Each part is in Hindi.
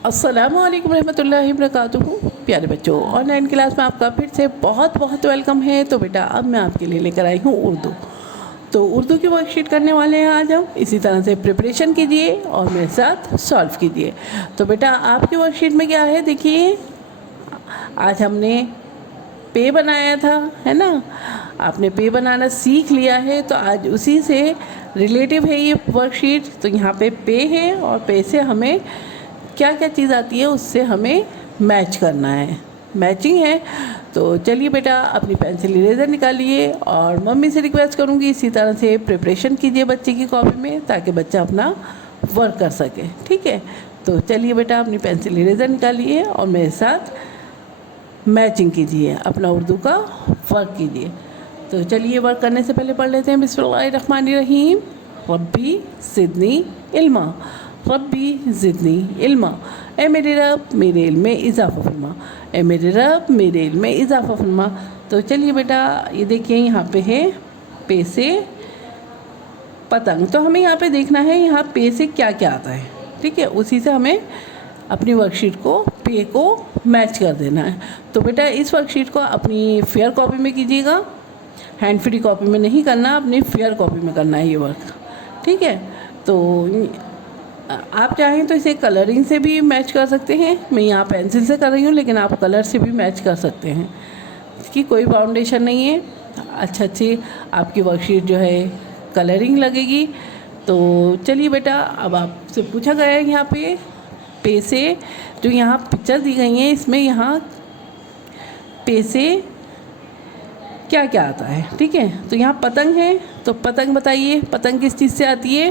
अस्सलामुअलैकुम रहमतुल्लाहि वबरकातुहू। प्यारे बच्चों, ऑनलाइन क्लास में आपका फिर से बहुत बहुत वेलकम है। तो बेटा अब मैं आपके लिए लेकर आई हूँ उर्दू। तो उर्दू की वर्कशीट करने वाले हैं आज हम। इसी तरह से प्रिपरेशन कीजिए और मेरे साथ सॉल्व कीजिए। तो बेटा आपकी वर्कशीट में क्या है देखिए, आज हमने पे बनाया था, है ना। आपने पे बनाना सीख लिया है, तो आज उसी से रिलेटिव है ये वर्कशीट। तो यहाँ पे है और पे से हमें क्या क्या चीज़ आती है उससे हमें मैच करना है, मैचिंग है। तो चलिए बेटा अपनी पेंसिल इरेज़र निकालिए और मम्मी से रिक्वेस्ट करूँगी इसी तरह से प्रिपरेशन कीजिए बच्चे की कॉपी में, ताकि बच्चा अपना वर्क कर सके। ठीक है, तो चलिए बेटा अपनी पेंसिल इरेज़र निकालिए और मेरे साथ मैचिंग कीजिए, अपना उर्दू का वर्क कीजिए। तो चलिए वर्क करने से पहले पढ़ लेते हैं बिस्मिल्लाहिर्रहमानिर्रहीम। रब्बी ज़िदनी इल्मा, रब्बी ज़िदनी इल्मा। ए मेरे रब मेरे इल्म में इजाफ़ा फरमा, ए मेरे रब मेरे इल्म में इजाफ़ा फरमा। तो चलिए बेटा ये देखिए यहाँ पे है पे से पतंग। तो हमें यहाँ पे देखना है यहाँ पे से क्या क्या आता है। ठीक है, उसी से हमें अपनी वर्कशीट को पे को मैच कर देना है। तो बेटा इस वर्कशीट को अपनी फेयर कॉपी में कीजिएगा, हैंड फ्री कॉपी में नहीं करना, अपनी फेयर कॉपी में करना है ये वर्क। ठीक है, तो आप चाहें तो इसे कलरिंग से भी मैच कर सकते हैं। मैं यहाँ पेंसिल से कर रही हूँ, लेकिन आप कलर से भी मैच कर सकते हैं। इसकी कोई बाउंडेशन नहीं है। अच्छी आपकी वर्कशीट जो है कलरिंग लगेगी। तो चलिए बेटा अब आपसे पूछा गया है यहाँ पे से जो यहाँ पिक्चर दी गई हैं, इसमें यहाँ पे से क्या क्या आता है। ठीक है, तो यहाँ पतंग है, तो पतंग बताइए, पतंग किस चीज़ से आती है।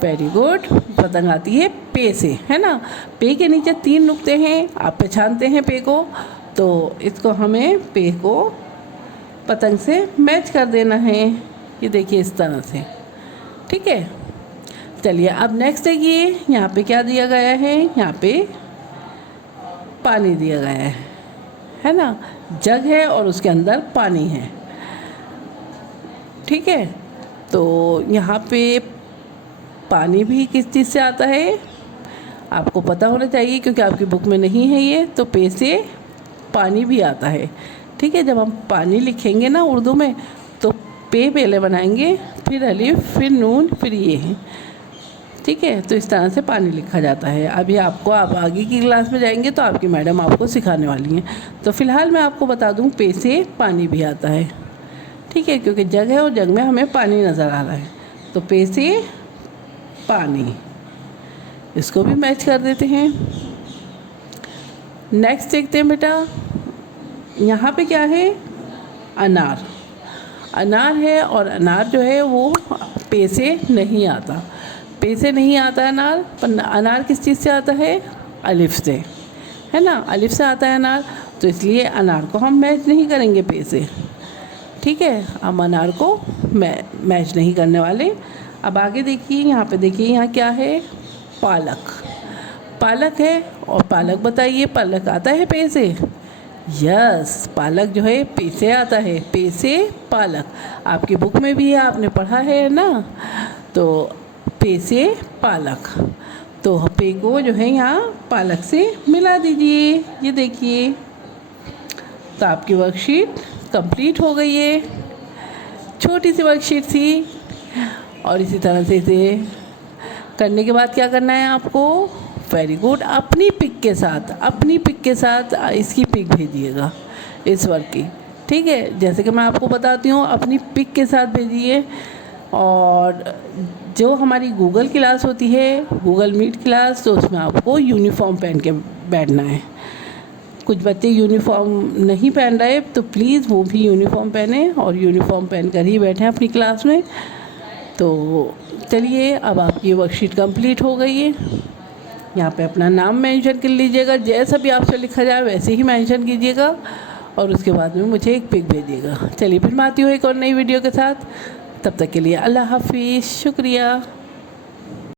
वेरी गुड, पतंग आती है पे से, है ना। पे के नीचे 3 नुक्ते हैं, आप पहचानते हैं पे को। तो इसको हमें पे को पतंग से मैच कर देना है, ये देखिए इस तरह से। ठीक है, चलिए अब नेक्स्ट देखिए यहाँ पे क्या दिया गया है। यहाँ पे पानी दिया गया है ना। जग है और उसके अंदर पानी है। ठीक है, तो यहाँ पे पानी भी किस चीज़ से आता है आपको पता होना चाहिए, क्योंकि आपकी बुक में नहीं है ये। तो पे से पानी भी आता है। ठीक है, जब हम पानी लिखेंगे ना उर्दू में, तो पे पहले बनाएंगे, फिर अलिफ, फिर नून, फिर ये है। ठीक है, तो इस तरह से पानी लिखा जाता है। अभी आपको आप आगे की क्लास में जाएंगे तो आपकी मैडम आपको सिखाने वाली हैं। तो फ़िलहाल मैं आपको बता दूं पे से पानी भी आता है। ठीक है, क्योंकि जग है और जग में हमें पानी नज़र आ रहा है। तो पे से पानी, इसको भी मैच कर देते हैं। नेक्स्ट देखते हैं बेटा, यहाँ पे क्या है, अनार। अनार है और अनार जो है वो पे से नहीं आता, पे से नहीं आता अनार। पर अनार किस चीज़ से आता है, अलिफ से, है ना। अलिफ से आता है अनार, तो इसलिए अनार को हम मैच नहीं करेंगे पे से। ठीक है, हम अनार को मैच नहीं करने वाले। अब आगे देखिए, यहाँ पे देखिए यहाँ क्या है, पालक। पालक है और पालक बताइए, पालक आता है पे से। यस, पालक जो है पे से आता है, पे से पालक। आपकी बुक में भी है, आपने पढ़ा है ना। तो पे से पालक, तो पे को जो है यहाँ पालक से मिला दीजिए, ये देखिए। तो आपकी वर्कशीट कंप्लीट हो गई है। छोटी सी वर्कशीट थी, और इसी तरह से इसे करने के बाद क्या करना है आपको, वेरी गुड, अपनी पिक के साथ इसकी पिक भेजिएगा इस वर्क की। ठीक है, जैसे कि मैं आपको बताती हूँ, अपनी पिक के साथ भेजिए। और जो हमारी गूगल क्लास होती है, गूगल मीट क्लास, तो उसमें आपको यूनिफॉर्म पहन के बैठना है। कुछ बच्चे यूनिफॉर्म नहीं पहन रहे, तो प्लीज़ वो भी यूनिफॉर्म पहने और यूनिफॉर्म पहन कर ही बैठें अपनी क्लास में। तो चलिए अब आपकी वर्कशीट कंप्लीट हो गई है। यहाँ पे अपना नाम मेंशन कर लीजिएगा, जैसा भी आपसे लिखा जाए वैसे ही मेंशन कीजिएगा, और उसके बाद में मुझे एक पिक भेजिएगा। चलिए फिर मैं आती हूँ एक और नई वीडियो के साथ। तब तक के लिए अल्लाह हाफिज़, शुक्रिया।